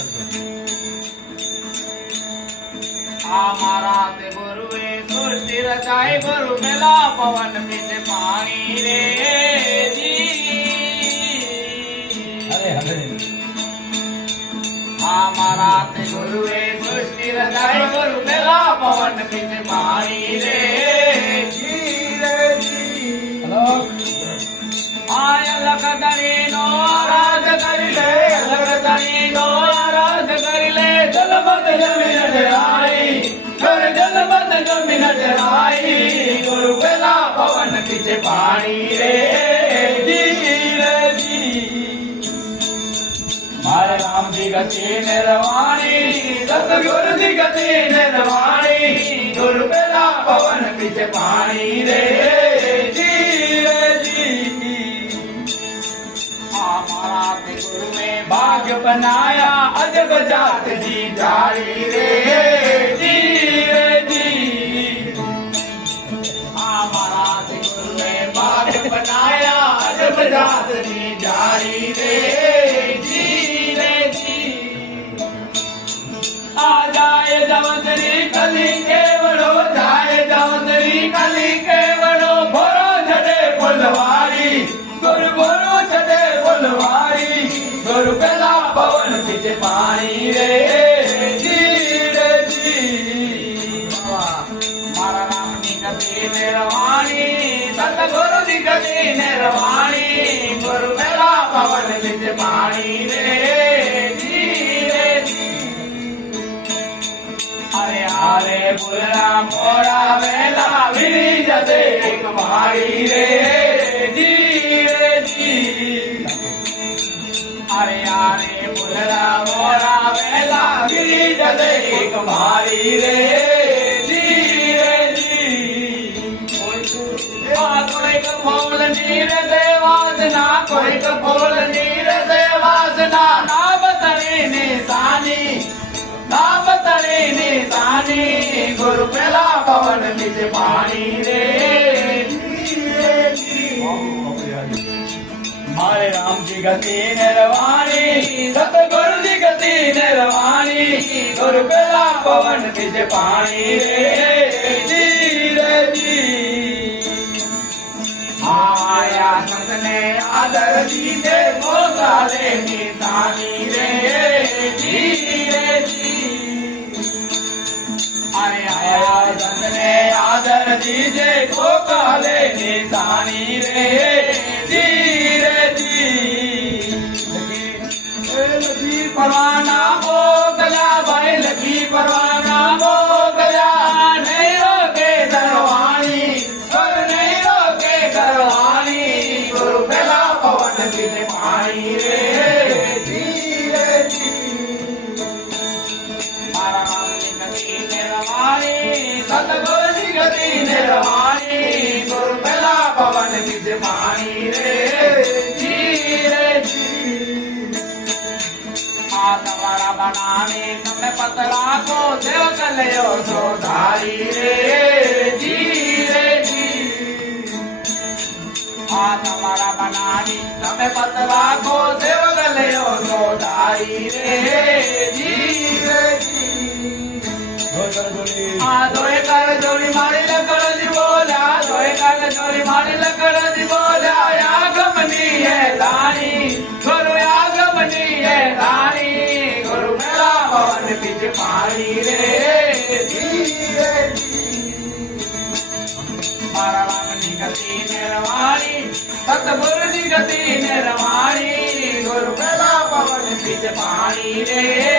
કરજો આ મારા તે ગુરુએ સૃષ્ટિ રચાઈ ગુરુ મેલા પવન પીને પાણી રે હરે હરે આ મારા તે ગુરુએ સૃષ્ટિ રચાઈ ગુરુ गति निर्वाणी सतगुर दी गति निर्वाणी दुर्बला पवन पिछ पानी रे धीरे जी। आमा गुरु में बाग बनाया, अजब जात जी जारी रे में भाग बनाया, अजब जात जी जारी रे। પાણી રે જી રે જી મારા રામની ગતિ ને રવાણી સતગુરુ ની ગતિ ને રવાણી ગુરુ પેલા પવન પીછે પાણી રે मुरना मोरा वेला भीज दे कुमारी रे जी रे जी अरे आरे मुरना मोरा वेला भीज दे कुमारी रे जी रे जी कोई कपोल नीर देवाजना कोई बोल नीर देवाजना ना पहला पवन निज पानी रे। हमारे राम जी गति निर्वाणी, सतगुरु जी गति निर्वाणी, गुरु बेला पवन निज पानी रे। जी रे जी आया संत ने आदर जी दे बोला निशानी रे। માયા જનને આદર દીજે ગોકલે નિશાની રે ધીરે જી. લખી પરવાના ગો ગલા ભાઈ લખી પરવાના ગો भक्तला को देव कलयो तो धारी रे, जी रे, जी। आ तमारा बनानी तमे पतला को देव कलयो तो धारी रे, जी रे, जी। कर जोड़ी मारी लकड़ जी बोला जोड़ी मारी लकड़ जी बोला या गमनी है दानी મારા રામની ગતિ નિર્વાણી સતગુરુની ગતિ નિર્વાણી ગુરુ મેળા પવન પીછ પાણી રે.